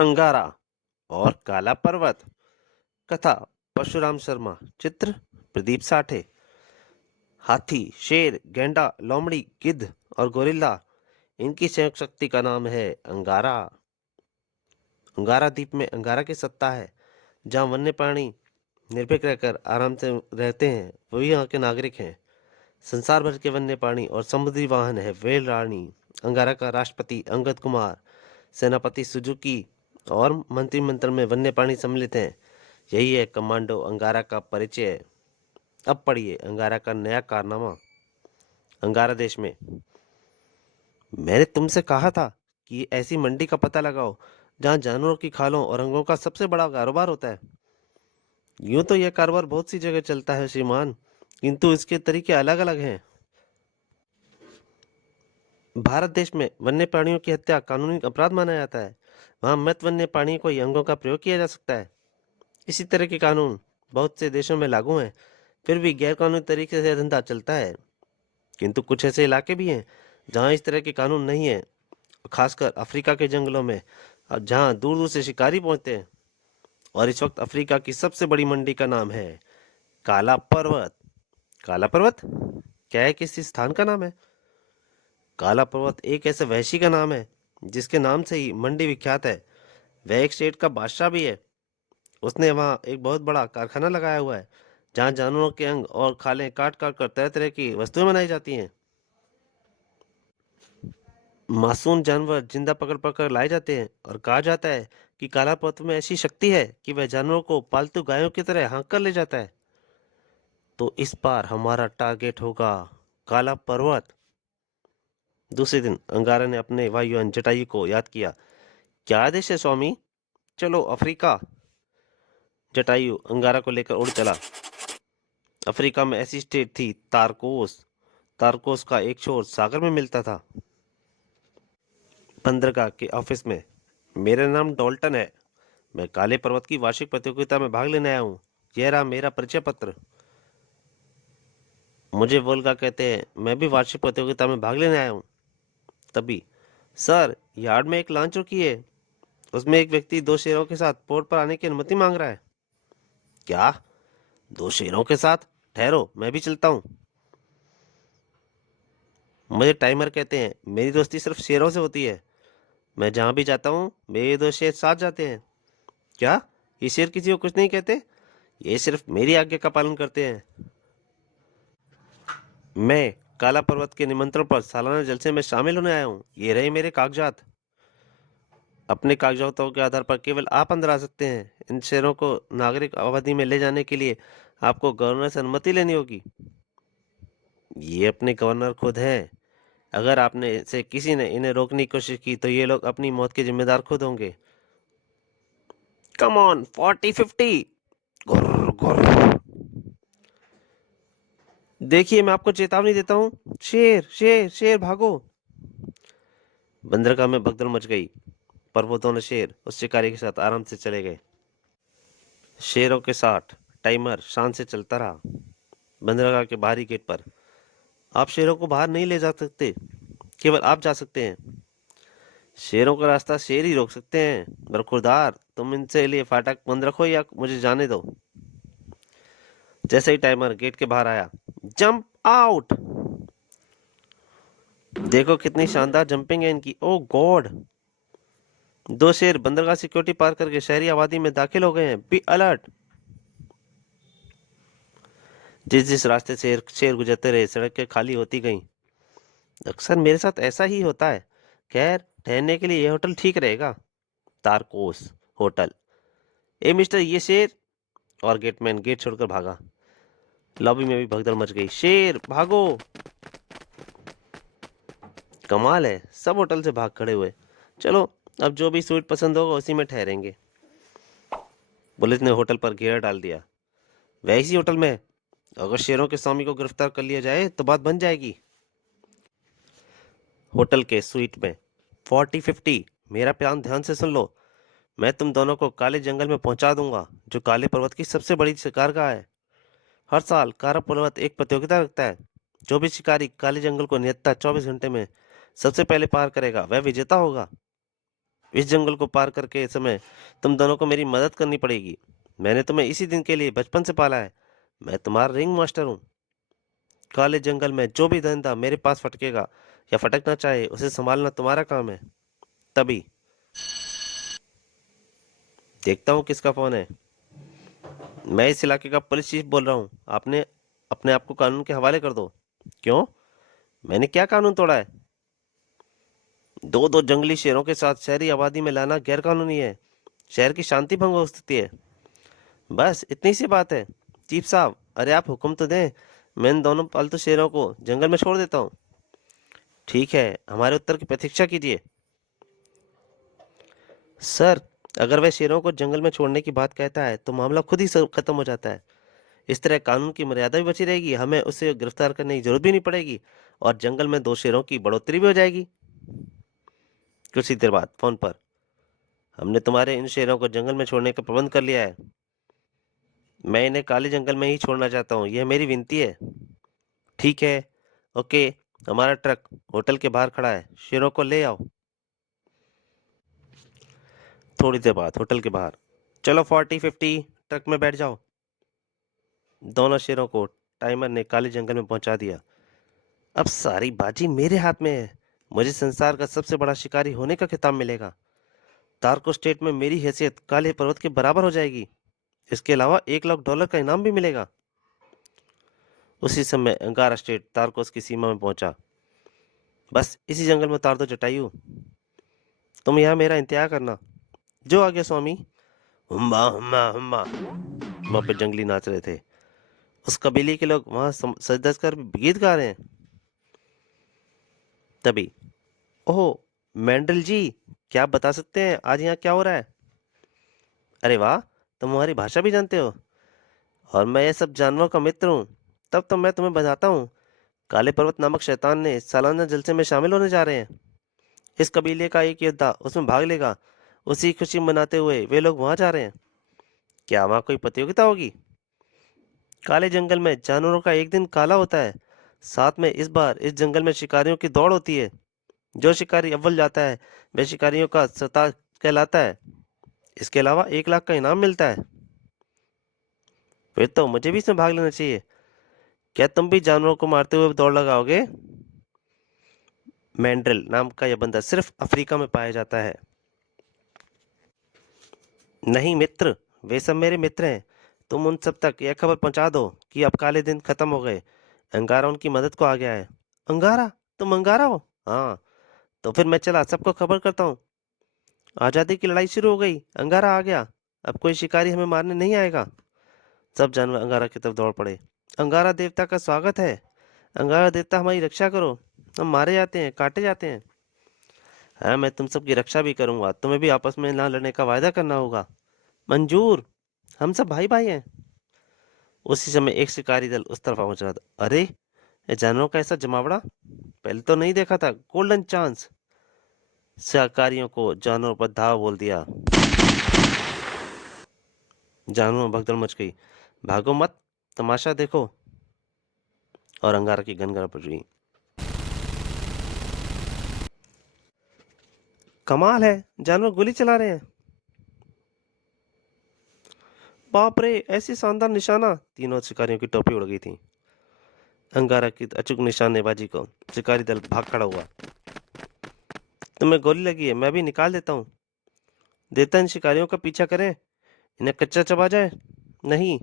अंगारा और काला पर्वत। कथा परशुराम शर्मा। चित्र प्रदीप साठे। हाथी, शेर, गेंडा, लोमड़ी, गिद्ध और गोरिल्ला, इनकी संयुक्त शक्ति का नाम है अंगारा। अंगारा द्वीप में अंगारा की सत्ता है। जहाँ वन्य प्राणी निर्भीक रहकर आराम से रहते हैं, वही यहाँ के नागरिक हैं। संसार भर के वन्य प्राणी और समुद्री वाहन है व्हेल रानी। अंगारा का राष्ट्रपति अंगद कुमार, सेनापति सुजुकी और मंत्रिमंडल में वन्य प्राणी सम्मिलित हैं। यही है कमांडो अंगारा का परिचय। अब पढ़िए अंगारा का नया कारनामा। अंगारा देश में मैंने तुमसे कहा था कि ऐसी मंडी का पता लगाओ जहां जानवरों की खालों और अंगों का सबसे बड़ा कारोबार होता है। यूं तो यह कारोबार बहुत सी जगह चलता है श्रीमान, किंतु इसके तरीके अलग अलग हैं। भारत देश में वन्य प्राणियों की हत्या कानूनी अपराध माना जाता है। वहां मृत वन्य प्राणी को अंगों का प्रयोग किया जा सकता है। इसी तरह के कानून बहुत से देशों में लागू हैं। फिर भी गैरकानूनी तरीके से धंधा चलता है। किंतु कुछ ऐसे इलाके भी हैं जहां इस तरह के कानून नहीं है, खासकर अफ्रीका के जंगलों में, और जहां दूर दूर से शिकारी पहुंचते हैं। और इस वक्त अफ्रीका की सबसे बड़ी मंडी का नाम है काला पर्वत। काला पर्वत क्या है, किसी स्थान का नाम है? काला पर्वत एक ऐसे वहशी का नाम है जिसके नाम से ही मंडी विख्यात है। वह एक स्टेट का बादशाह भी है। उसने वहाँ एक बहुत बड़ा कारखाना लगाया हुआ है जहाँ जानवरों के अंग और खालें काट काट कर तरह तरह की वस्तुएं बनाई जाती हैं। मासूम जानवर जिंदा पकड़ पकड़ लाए जाते हैं और कहा जाता है कि काला पर्वत में ऐसी शक्ति है कि वह जानवरों को पालतू गायों की तरह हाँक कर ले जाता है। तो इस बार हमारा टारगेट होगा काला पर्वत। दूसरे दिन अंगारा ने अपने वायुयान जटायु को याद किया। क्या आदेश है स्वामी? चलो अफ्रीका। जटायु अंगारा को लेकर उड़ चला। अफ्रीका में ऐसी स्टेट थी तारकोस। तारकोस का एक छोर सागर में मिलता था। बंदरगाह के ऑफिस में। मेरा नाम डॉल्टन है। मैं काले पर्वत की वार्षिक प्रतियोगिता में भाग लेने आया हूँ। यह रहा मेरा परिचय पत्र। मुझे वोल्गा कहते हैं। मैं भी वार्षिक प्रतियोगिता में भाग लेने आया हूँ। तभी सर, यार्ड में एक लॉन्च रुकी है। उसमें एक व्यक्ति दो शेरों के साथ पोर्ट पर आने की अनुमति मांग रहा है। क्या? दो शेरों के साथ? ठहरो, मैं भी चलता हूँ। मुझे टाइमर कहते हैं। मेरी दोस्ती सिर्फ शेरों से होती है। मैं जहां भी जाता हूँ मेरे दो शेर साथ जाते हैं। क्या? ये शेर किसी को कुछ नहीं कहते? ये सिर्फ मेरी आज्ञा का पालन करते हैं। मैं काला पर्वत के निमंत्रण पर सालाना जलसे में शामिल होने आया हूँ। ये रहे मेरे कागजात। अपने कागजातों के आधार पर केवल आप अंदर आ सकते हैं। इन शेरों को नागरिक आबादी में ले जाने के लिए आपको गवर्नर से अनुमति लेनी होगी। ये अपने गवर्नर खुद हैं। अगर आपने से किसी ने इन्हें रोकने की कोशिश की तो ये लोग अपनी मौत के जिम्मेदार खुद होंगे। Come on 40-50। गुर्र गुर्र। देखिए, मैं आपको चेतावनी देता हूँ। शेर शेर शेर भागो। बंदरगाह में भगदड़ मच गई, पर वो दोनों शेर उस शिकारी के साथ आराम से चले गए। शेरों के साथ टाइमर शान से चलता रहा। बंदरगाह के बाहरी गेट पर। आप शेरों को बाहर नहीं ले जा सकते, केवल आप जा सकते हैं। शेरों का रास्ता शेर ही रोक सकते हैं। बरखुरदार, तुम इनसे लिए फाटक बंद रखो या मुझे जाने दो। जैसे ही टाइमर गेट के बाहर आया, जंप आउट। देखो कितनी शानदार जंपिंग है इनकी। ओ गॉड! दो शेर बंदरगाह सिक्योरिटी पार करके शहरी आबादी में दाखिल हो गए हैं। Be alert. जिस जिस रास्ते से शेर गुजरते रहे, सड़कें खाली होती गईं। अक्सर मेरे साथ ऐसा ही होता है। खैर, ठहरने के लिए यह होटल ठीक रहेगा। तारकोस होटल। ए मिस्टर, ये शेर। और गेटमैन गेट छोड़कर भागा। लॉबी में भी भगदड़ मच गई। शेर भागो! कमाल है, सब होटल से भाग खड़े हुए। चलो, अब जो भी स्वीट पसंद होगा उसी में ठहरेंगे। पुलिस ने होटल पर घेरा डाल दिया। वैसी होटल में अगर शेरों के स्वामी को गिरफ्तार कर लिया जाए तो बात बन जाएगी। होटल के स्वीट में। 40-50। मेरा प्लान ध्यान से सुन लो। मैं तुम दोनों को काले जंगल में पहुंचा दूंगा, जो काले पर्वत की सबसे बड़ी शिकारगाह है। हर साल काला पर्वत एक प्रतियोगिता रखता है। जो भी शिकारी काले जंगल को निहत्था 24 घंटे में सबसे पहले पार करेगा, वह विजेता होगा। इस जंगल को पार करके समय तुम दोनों को मेरी मदद करनी पड़ेगी। मैंने तुम्हें इसी दिन के लिए बचपन से पाला है। मैं तुम्हारा रिंग मास्टर हूँ। काले जंगल में जो भी धंधा मेरे पास फटकेगा या फटकना चाहे उसे संभालना तुम्हारा काम है। तभी देखता हूँ किसका फोन है। मैं इस इलाके का पुलिस चीफ बोल रहा हूँ। आपने अपने आप को कानून के हवाले कर दो। क्यों? मैंने क्या कानून तोड़ा है? दो दो जंगली शेरों के साथ शहरी आबादी में लाना गैर कानूनी है। शहर की शांति भंग हो सकती है। बस इतनी सी बात है। चीफ साहब, अरे आप हुक्म तो दें। मैं इन दोनों पालतू शेरों को जंगल में छोड़ देता हूँ। ठीक है, हमारे उत्तर की प्रतीक्षा कीजिए। सर, अगर वह शेरों को जंगल में छोड़ने की बात कहता है तो मामला खुद ही खत्म हो जाता है। इस तरह कानून की मर्यादा भी बची रहेगी, हमें उसे गिरफ्तार करने की जरूरत भी नहीं पड़ेगी और जंगल में दो शेरों की बढ़ोतरी भी हो जाएगी। कुछ ही देर बाद फोन पर, हमने तुम्हारे इन शेरों को जंगल में छोड़ने का प्रबंध कर लिया है। मैं इन्हें काले जंगल में ही छोड़ना चाहता हूँ, यह मेरी विनती है। ठीक है, ओके। हमारा ट्रक होटल के बाहर खड़ा है, शेरों को ले आओ। थोड़ी देर बाद होटल के बाहर, चलो 40-50 ट्रक में बैठ जाओ। दोनों शेरों को टाइमर ने काले जंगल में पहुंचा दिया। अब सारी बाजी मेरे हाथ में है। मुझे संसार का सबसे बड़ा शिकारी होने का खिताब मिलेगा। तारको स्टेट में मेरी हैसियत काले पर्वत के बराबर हो जाएगी। इसके अलावा $1 लाख का इनाम भी मिलेगा। उसी समय अंगारा स्टेट तारकोस की सीमा में पहुंचा। बस इसी जंगल में उतार दो जटायु। तुम यहाँ मेरा इंतजार करना। जो आगे स्वामी। हुम्मा हुम्मा हुम्मा। वहां पे जंगली नाच रहे थे। उस कबीले के लोग वहां सज धज कर गीत गा रहे हैं। तभी, ओह मैंडल जी, क्या आप बता सकते हैं आज यहाँ क्या हो रहा है? अरे वाह, तुम हमारी भाषा भी जानते हो। और मैं ये सब जानवरों का मित्र हूँ। तब तो मैं तुम्हें बताता हूँ। काले पर्वत नामक शैतान ने सालाना जलसे में शामिल होने जा रहे हैं। इस कबीले का एक योद्धा उसमें भाग लेगा। उसी खुशी मनाते हुए वे लोग वहां जा रहे हैं। क्या वहां कोई प्रतियोगिता होगी? काले जंगल में जानवरों का एक दिन काला होता है। साथ में इस बार इस जंगल में शिकारियों की दौड़ होती है। जो शिकारी अव्वल जाता है वह शिकारियों का सरताज कहलाता है। इसके अलावा 1 लाख का इनाम मिलता है। फिर तो मुझे भी इसमें भाग लेना चाहिए। क्या तुम भी जानवरों को मारते हुए दौड़ लगाओगे? मैंड्रिल नाम का यह बंदा सिर्फ अफ्रीका में पाया जाता है। नहीं मित्र, वे सब मेरे मित्र हैं। तुम उन सब तक यह खबर पहुंचा दो कि अब काले दिन खत्म हो गए। अंगारा उनकी मदद को आ गया है। अंगारा? तुम अंगारा हो? हाँ। तो फिर मैं चला सबको खबर करता हूँ। आजादी की लड़ाई शुरू हो गई, अंगारा आ गया। अब कोई शिकारी हमें मारने नहीं आएगा। सब जानवर अंगारा की तरफ दौड़ पड़े। अंगारा देवता का स्वागत है। अंगारा देवता हमारी रक्षा करो। हम मारे जाते हैं, काटे जाते हैं। हाँ, मैं तुम सबकी रक्षा भी करूंगा। तुम्हें भी आपस में ना लड़ने का वायदा करना होगा। मंजूर। हम सब भाई भाई हैं। उसी समय एक शिकारी दल उस तरफ पहुंच रहा था। अरे, ये जानवरों का ऐसा जमावड़ा पहले तो नहीं देखा था। Golden chance. शिकारियों को जानवरों पर धावा बोल दिया। जानवरों में भगदड़ मच गई। भागो मत, तमाशा देखो। और अंगारा की गन पड़ गई। कमाल है, जानवर गोली चला रहे हैं। बाप रे, ऐसी शानदार निशाना। तीनों शिकारियों की टोपी उड़ गई थी। अंगारा की अचूक निशानेबाजी को शिकारी दल भाग खड़ा हुआ। तुम्हें गोली लगी है, मैं भी निकाल देता हूँ। देता इन शिकारियों का पीछा करें, इन्हें कच्चा चबा जाए। नहीं,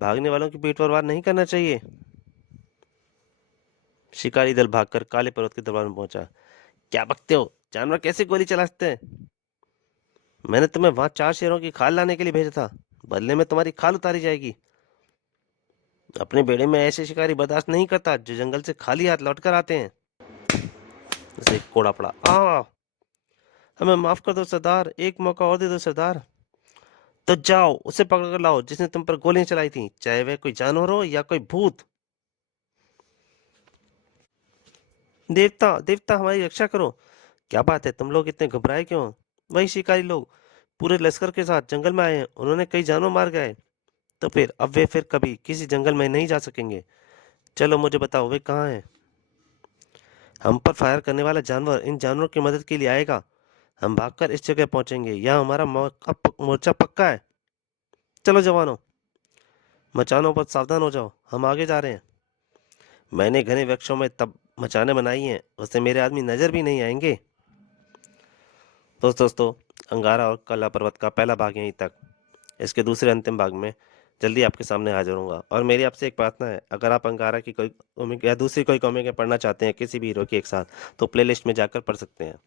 भागने वालों की पीठ पर वार नहीं करना चाहिए। शिकारी दल भागकर काले पर्वत के दरबार में पहुंचा। क्या बकते हो? जानवर कैसे गोली चला सकते हैं? मैंने तुम्हें वहां 4 शेरों की खाल लाने के लिए भेजा था। बदले में तुम्हारी खाल उतारी जाएगी। अपने बेड़े में ऐसे शिकारी बर्दाश्त नहीं करता जो जंगल से खाली हाथ लौट कर आते हैं। उसे एक कोड़ा पड़ा। हमें माफ कर दो सरदार, एक मौका और दे दो सरदार। तो जाओ उसे पकड़ कर लाओ जिसने तुम पर गोलियां चलाई थी, चाहे वह कोई जानवर हो या कोई भूत। देवता देवता, हमारी रक्षा करो। क्या बात है, तुम लोग इतने घबराए क्यों? वही शिकारी लोग पूरे लश्कर के साथ जंगल में आए हैं। उन्होंने कई जानवर मार गए। तो फिर अब वे फिर कभी किसी जंगल में नहीं जा सकेंगे। चलो मुझे बताओ वे कहाँ हैं? हम पर फायर करने वाला जानवर इन जानवरों की मदद के लिए आएगा। हम भागकर इस जगह पहुंचेंगे, यहाँ हमारा मोर्चा पक्का है। चलो जवानों, मचानों पर सावधान हो जाओ, हम आगे जा रहे हैं। मैंने घने वृक्षों में तब मचाने बनाई हैं, उससे मेरे आदमी नजर भी नहीं आएंगे। दोस्तों, अंगारा और कला पर्वत का पहला भाग यहीं तक। इसके दूसरे अंतिम भाग में जल्दी आपके सामने हाजिर होऊंगा। और मेरी आपसे एक प्रार्थना है, अगर आप अंगारा की कोई कॉमिक या दूसरी कोई कॉमिक पढ़ना चाहते हैं किसी भी हीरो की एक साथ, तो प्लेलिस्ट में जाकर पढ़ सकते हैं।